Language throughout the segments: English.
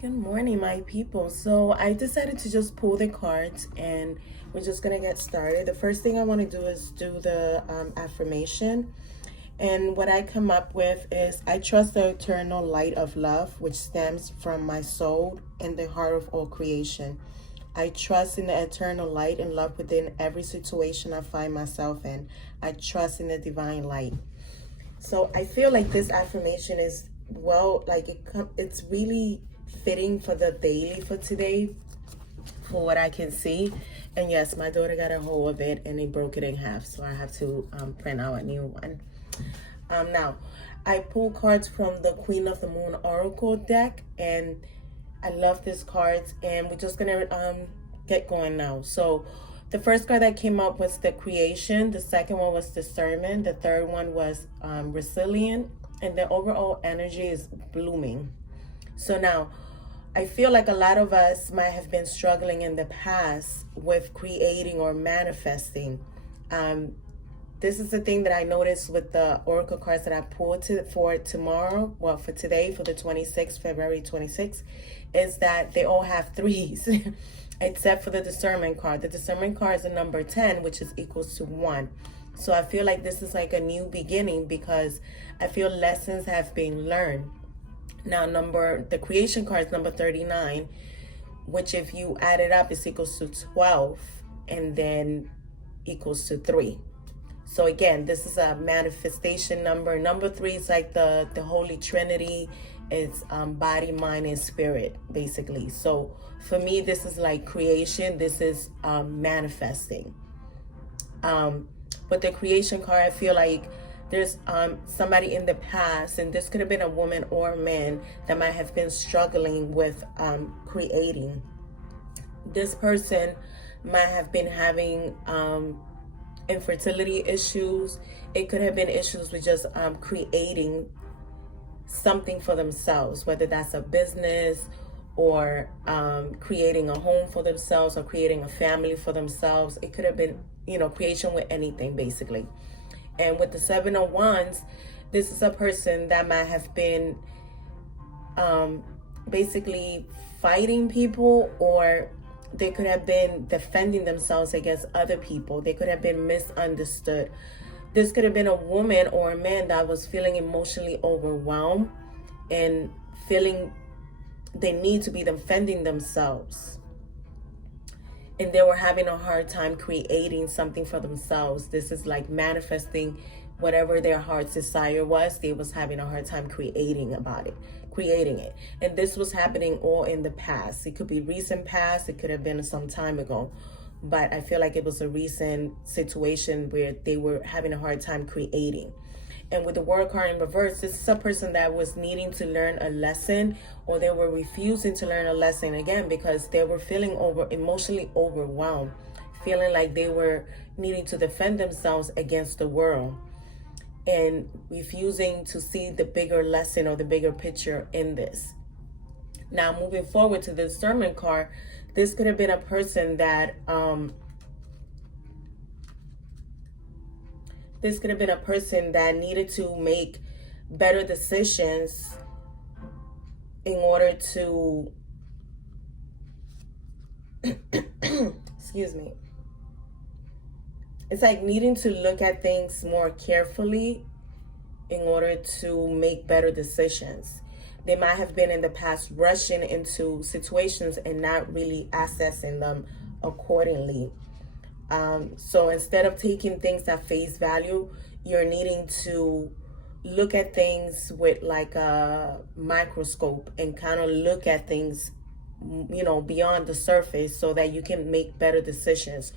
Good morning, my people. So I decided to just pull the cards and we're just going to get started. The first thing I want to do is do the affirmation. And what I come up with is I trust the eternal light of love, which stems from my soul and the heart of all creation. I trust in the eternal light and love within every situation I find myself in. I trust in the divine light. So I feel like this affirmation is it's really fitting for the daily for today, for what I can see. And yes, my daughter got a hold of it and they broke it in half, so I have to print out a new one. Now, I pull cards from the Queen of the Moon Oracle deck, and I love these cards. And we're just gonna get going now. So the first card that came up was the Creation. The second one was Discernment. The third one was Resilient. And the overall energy is Blooming. So now, I feel like a lot of us might have been struggling in the past with creating or manifesting. This is the thing that I noticed with the oracle cards that I pulled for tomorrow, well, for today, for the 26th, February 26th, is that they all have threes, except for the Discernment card. The Discernment card is a number 10, which is equals to 1. So I feel like this is like a new beginning because I feel lessons have been learned. Now, the Creation card is number 39, which if you add it up is equals to 12 and then equals to 3. So again, this is a manifestation number. Number 3 is like the Holy Trinity. It's body, mind, and spirit, basically. So for me, this is like creation. This is manifesting. But the Creation card, I feel like there's somebody in the past, and this could have been a woman or a man that might have been struggling with creating. This person might have been having infertility issues. It could have been issues with just creating something for themselves, whether that's a business or creating a home for themselves or creating a family for themselves. It could have been, creation with anything, basically. And with the Seven of Wands, this is a person that might have been basically fighting people, or they could have been defending themselves against other people. They could have been misunderstood. This could have been a woman or a man that was feeling emotionally overwhelmed and feeling they need to be defending themselves. And they were having a hard time creating something for themselves. This is like manifesting whatever their heart's desire was. They was having a hard time creating it. And this was happening all in the past. It could be recent past. It could have been some time ago. But I feel like it was a recent situation where they were having a hard time creating. And with the World card in reverse, this is a person that was needing to learn a lesson, or they were refusing to learn a lesson again because they were feeling emotionally overwhelmed, feeling like they were needing to defend themselves against the world and refusing to see the bigger lesson or the bigger picture in this. Now, moving forward to the Discernment card, this could have been a person that needed to make better decisions in order to excuse me. It's like needing to look at things more carefully in order to make better decisions. They might have been in the past rushing into situations and not really assessing them accordingly. So instead of taking things at face value, you're needing to look at things with like a microscope and kind of look at things, beyond the surface so that you can make better decisions.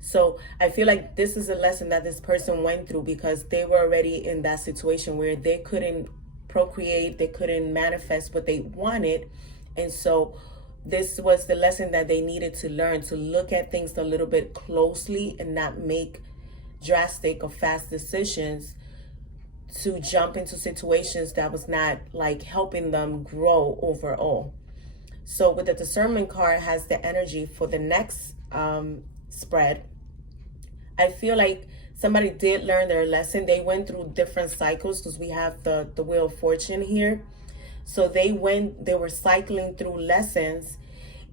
So I feel like this is a lesson that this person went through because they were already in that situation where they couldn't procreate, they couldn't manifest what they wanted. And so this was the lesson that they needed to learn, to look at things a little bit closely and not make drastic or fast decisions to jump into situations that was not like helping them grow overall. So with the Discernment card has the energy for the next spread. I feel like somebody did learn their lesson. They went through different cycles because we have the Wheel of Fortune here. So they were cycling through lessons,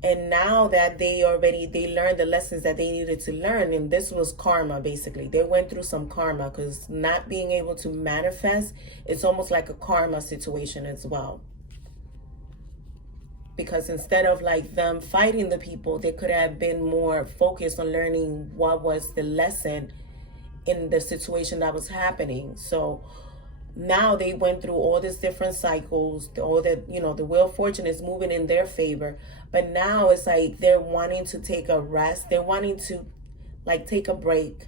and now that they learned the lessons that they needed to learn, and this was karma. Basically, they went through some karma, because not being able to manifest, it's almost like a karma situation as well. Because instead of like them fighting the people, they could have been more focused on learning what was the lesson in the situation that was happening. So now they went through all these different cycles, all the, the wheel of fortune is moving in their favor, but now it's like they're wanting to take a rest, they're wanting to like take a break,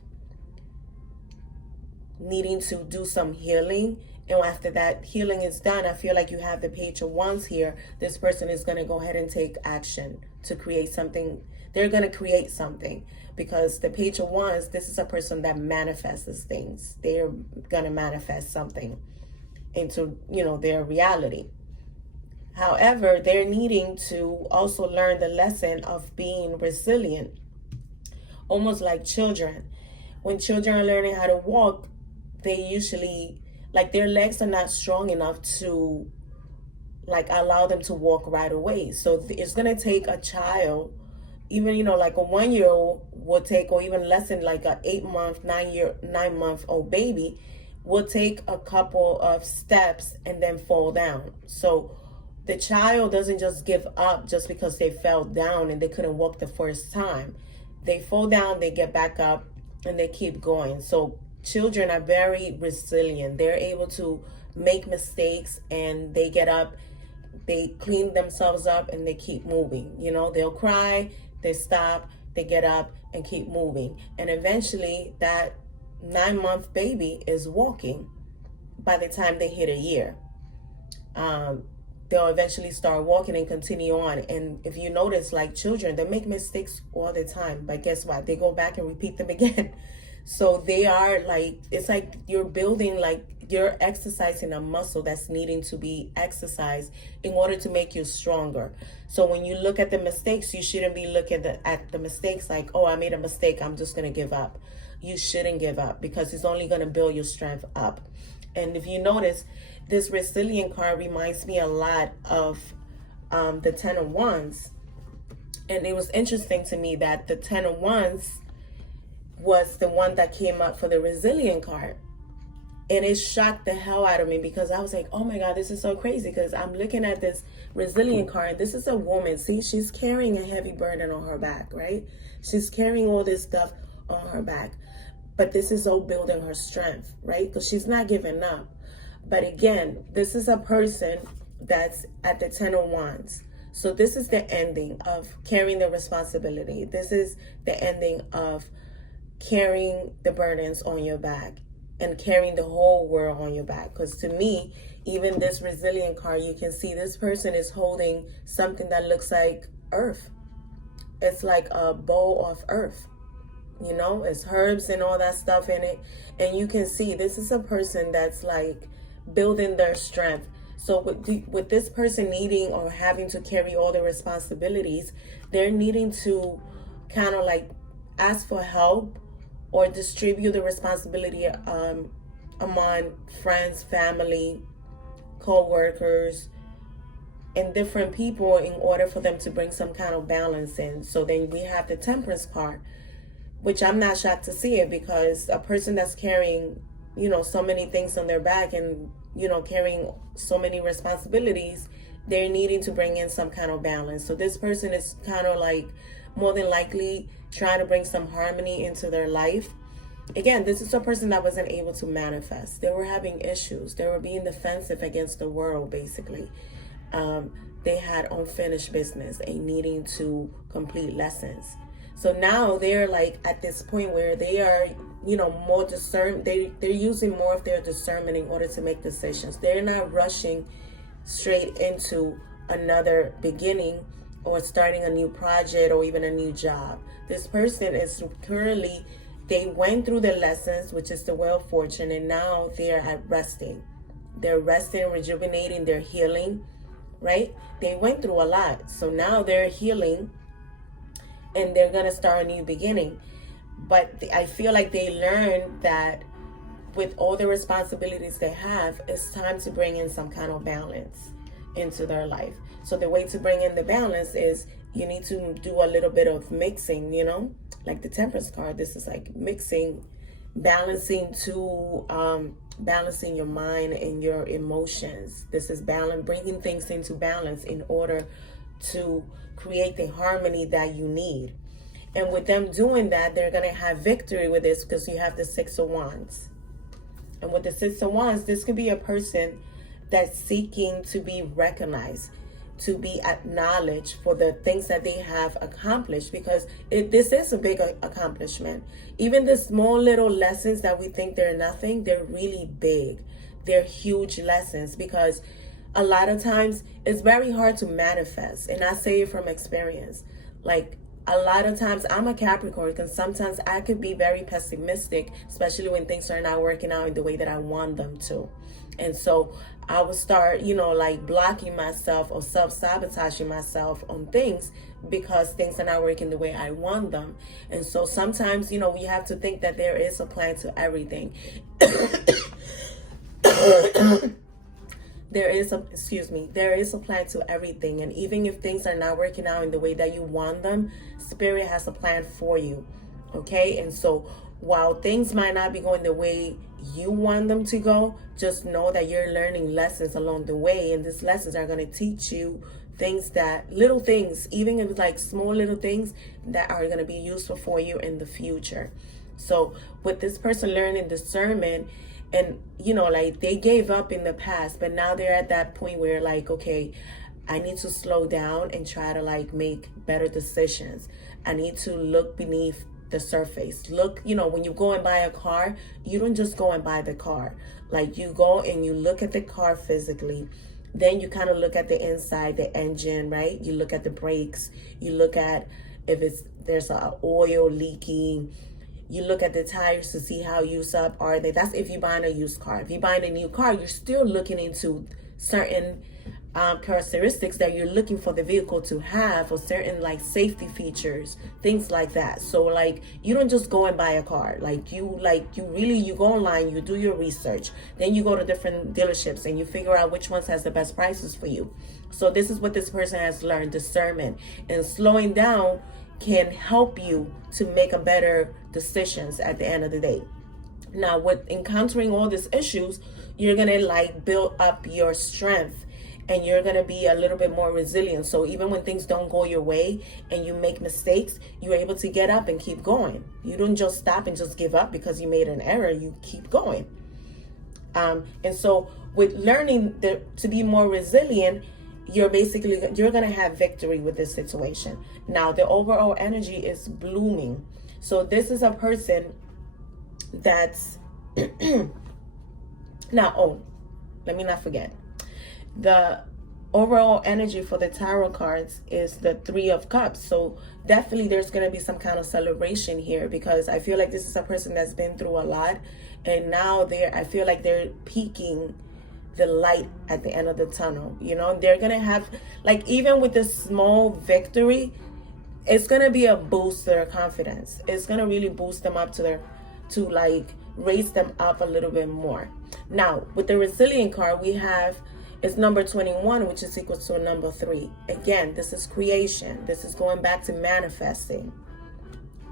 needing to do some healing. And after that healing is done, I feel like you have the Page of Wands here. This person is going to go ahead and take action to create something. They're going to create something, because the Page of Wands, this is a person that manifests things. They're going to manifest something into, their reality. However, they're needing to also learn the lesson of being resilient, almost like children. When children are learning how to walk, they usually, like, their legs are not strong enough to like allow them to walk right away. So it's going to take a child, even, like a 1-year-old will take, or even less than like a 8-month, 9-month-old baby will take a couple of steps and then fall down. So the child doesn't just give up just because they fell down and they couldn't walk the first time. They fall down, they get back up, and they keep going. So children are very resilient. They're able to make mistakes, and they get up, they clean themselves up, and they keep moving. They'll cry, they stop, they get up and keep moving. And eventually that 9-month baby is walking by the time they hit a year. They'll eventually start walking and continue on. And if you notice, like children, they make mistakes all the time, but guess what? They go back and repeat them again. So they are like, it's like you're building, like you're exercising a muscle that's needing to be exercised in order to make you stronger. So when you look at the mistakes, you shouldn't be looking at the mistakes like, oh, I made a mistake, I'm just going to give up. You shouldn't give up, because it's only going to build your strength up. And if you notice, this resilient card reminds me a lot of the Ten of Wands. And it was interesting to me that the Ten of Wands was the one that came up for the resilient card. And it shocked the hell out of me, because I was like, oh my God, this is so crazy, because I'm looking at this resilient card. This is a woman. See, she's carrying a heavy burden on her back, right? She's carrying all this stuff on her back. But this is all building her strength, right? Because she's not giving up. But again, this is a person that's at the Ten of Wands. So this is the ending of carrying the responsibility. This is the ending of carrying the burdens on your back and carrying the whole world on your back. Because to me, even this resilient card, you can see this person is holding something that looks like earth. It's like a bowl of earth. It's herbs and all that stuff in it. And you can see this is a person that's like building their strength. So with this person needing or having to carry all the responsibilities, they're needing to kind of like ask for help or distribute the responsibility among friends, family, co-workers, and different people in order for them to bring some kind of balance in. So then we have the Temperance card, which I'm not shocked to see it, because a person that's carrying, so many things on their back and, carrying so many responsibilities, they're needing to bring in some kind of balance. So this person is kind of like more than likely trying to bring some harmony into their life. Again, this is a person that wasn't able to manifest. They were having issues. They were being defensive against the world, basically. They had unfinished business and needing to complete lessons. So now they're like at this point where they are, more discerned. They're using more of their discernment in order to make decisions. They're not rushing straight into another beginning or starting a new project or even a new job. This person is currently, they went through the lessons, which is the Wheel of Fortune, and now they're at resting. They're resting, rejuvenating, they're healing, right? They went through a lot. So now they're healing, and they're going to start a new beginning. But I feel like they learned that with all the responsibilities they have, it's time to bring in some kind of balance. into their life. So the way to bring in the balance is you need to do a little bit of mixing, you know, like the Temperance card. This is like mixing, balancing balancing your mind and your emotions. This is balance, bringing things into balance in order to create the harmony that you need. And with them doing that, they're going to have victory with this because you have the Six of Wands. And with the Six of Wands, this could be a person that's seeking to be recognized, to be acknowledged for the things that they have accomplished, because this is a big accomplishment. Even the small little lessons that we think they're nothing, they're really big. They're huge lessons, because a lot of times it's very hard to manifest. And I say it from experience. Like, a lot of times I'm a Capricorn, because sometimes I could be very pessimistic, especially when things are not working out in the way that I want them to. And so I would start, you know, like blocking myself or self-sabotaging myself on things because things are not working the way I want them. And so sometimes, you know, we have to think that there is a plan to everything. There is a plan to everything. And even if things are not working out in the way that you want them, Spirit has a plan for you. Okay? And so while things might not be going the way you want them to go, just know that you're learning lessons along the way. And these lessons are going to teach you things little things, even if it's like small little things that are going to be useful for you in the future. So with this person learning discernment, and, you know, like they gave up in the past, but now they're at that point where like, okay, I need to slow down and try to like make better decisions. I need to look beneath the surface. Look, you know, when you go and buy a car, you don't just go and buy the car. Like, you go and you look at the car physically. Then you kind of look at the inside, the engine, right? You look at the brakes. You look at if there's a oil leaking. You look at the tires to see how used up are they. That's if you're buying a used car. If you're buying a new car, you're still looking into certain characteristics that you're looking for the vehicle to have, or certain like safety features, things like that. So like, you don't just go and buy a car. You go online, you do your research, then you go to different dealerships and you figure out which ones has the best prices for you. So this is what this person has learned, discernment. And slowing down can help you to make a better decisions at the end of the day. Now, with encountering all these issues, you're gonna like build up your strength, and you're gonna be a little bit more resilient. So even when things don't go your way and you make mistakes, you're able to get up and keep going. You don't just stop and just give up because you made an error. You keep going. And so with learning to be more resilient, you're gonna have victory with this situation. Now, the overall energy is blooming. So this is a person that's now, let me not forget. The overall energy for the tarot cards is the Three of Cups. So definitely there's going to be some kind of celebration here, because I feel like this is a person that's been through a lot, and now I feel like they're peaking the light at the end of the tunnel. You know, they're going to have, like, even with this small victory, it's going to be a boost to their confidence. It's going to really boost them up to raise them up a little bit more. Now, with the Resilient card, we have, it's number 21, which is equal to number 3. Again, this is creation. This is going back to manifesting.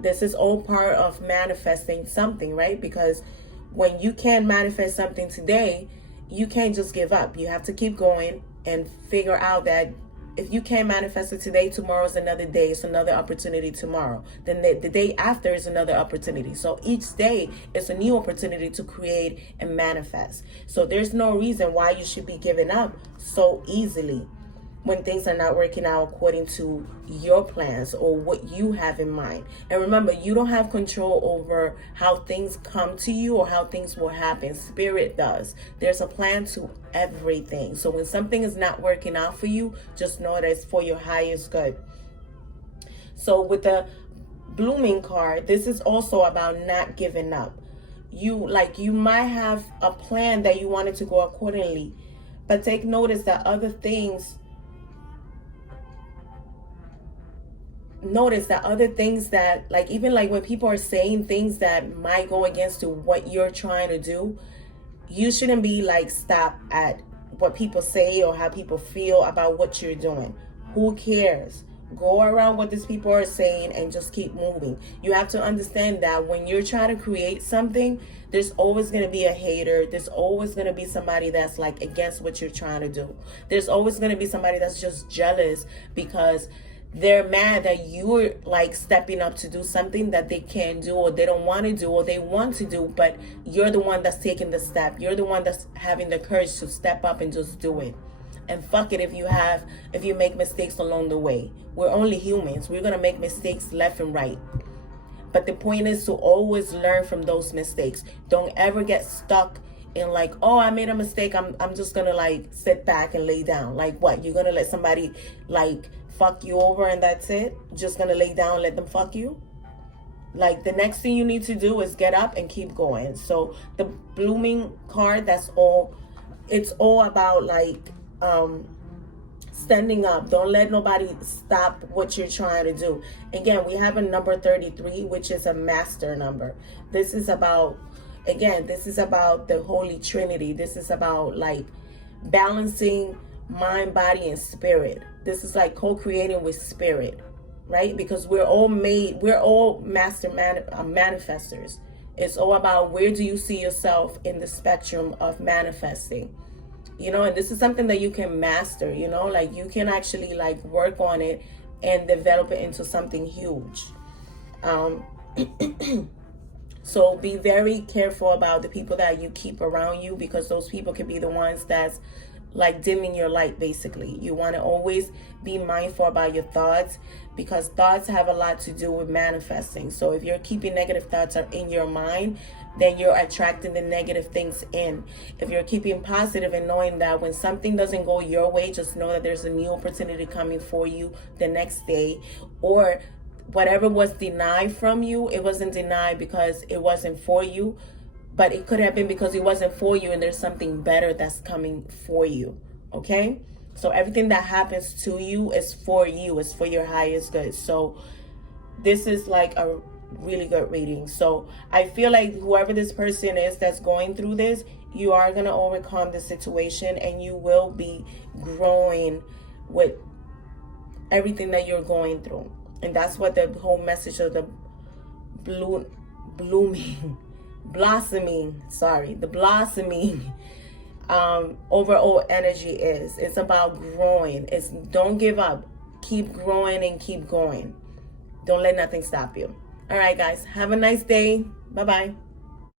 This is all part of manifesting something, right? Because when you can't manifest something today, you can't just give up. You have to keep going and figure out that if you can't manifest it today, tomorrow is another day. It's another opportunity tomorrow. Then the day after is another opportunity. So each day is a new opportunity to create and manifest. So there's no reason why you should be giving up so easily when things are not working out according to your plans or what you have in mind. And remember, you don't have control over how things come to you or how things will happen. Spirit does. There's a plan to everything. So when something is not working out for you, just know that it's for your highest good. So with the Blooming card, this is also about not giving up. You might have a plan that you wanted to go accordingly, but take notice that other things that even when people are saying things that might go against to what you're trying to do, you shouldn't be stop at what people say or how people feel about what you're doing. Who cares? Go around what these people are saying and just keep moving. You have to understand that when you're trying to create something, there's always going to be a hater. There's always going to be somebody that's like against what you're trying to do. There's always going to be somebody that's just jealous because they're mad that you're like stepping up to do something that they can't do, or they don't want to do, or they want to do, but you're the one that's taking the step. You're the one that's having the courage to step up and just do it. And fuck it if you make mistakes along the way. We're only humans. We're going to make mistakes left and right. But the point is to always learn from those mistakes. Don't ever get stuck in like, oh, I made a mistake. I'm just going to like sit back and lay down. Like what? You're going to let somebody like fuck you over and that's it? Just going to lay down and let them fuck you? Like the next thing you need to do is get up and keep going. So the blooming card, it's all about like standing up. Don't let nobody stop what you're trying to do. Again, we have a number 33, which is a master number. This is about, again, this is about the Holy Trinity. This is about like balancing mind, body, and spirit. This is like co-creating with spirit, right? Because we're all master manifestors. It's all about where do you see yourself in the spectrum of manifesting. You know, and this is something that you can master, you know, like you can actually like work on it and develop it into something huge. So be very careful about the people that you keep around you, because those people can be the ones that's like dimming your light. Basically, you want to always be mindful about your thoughts, because thoughts have a lot to do with manifesting. So if you're keeping negative thoughts in your mind, then you're attracting the negative things in. If you're keeping positive and knowing that when something doesn't go your way, just know that there's a new opportunity coming for you the next day. Or whatever was denied from you, it wasn't denied because it wasn't for you, but it could have been because it wasn't for you and there's something better that's coming for you. Okay? So everything that happens to you is for you. It's for your highest good. So this is like a really good reading. So I feel like whoever this person is that's going through this, you are going to overcome the situation and you will be growing with everything that you're going through. And that's what the whole message of the blossoming overall energy is. It's about growing. It's don't give up. Keep growing and keep going. Don't let nothing stop you. All right, guys. Have a nice day. Bye-bye.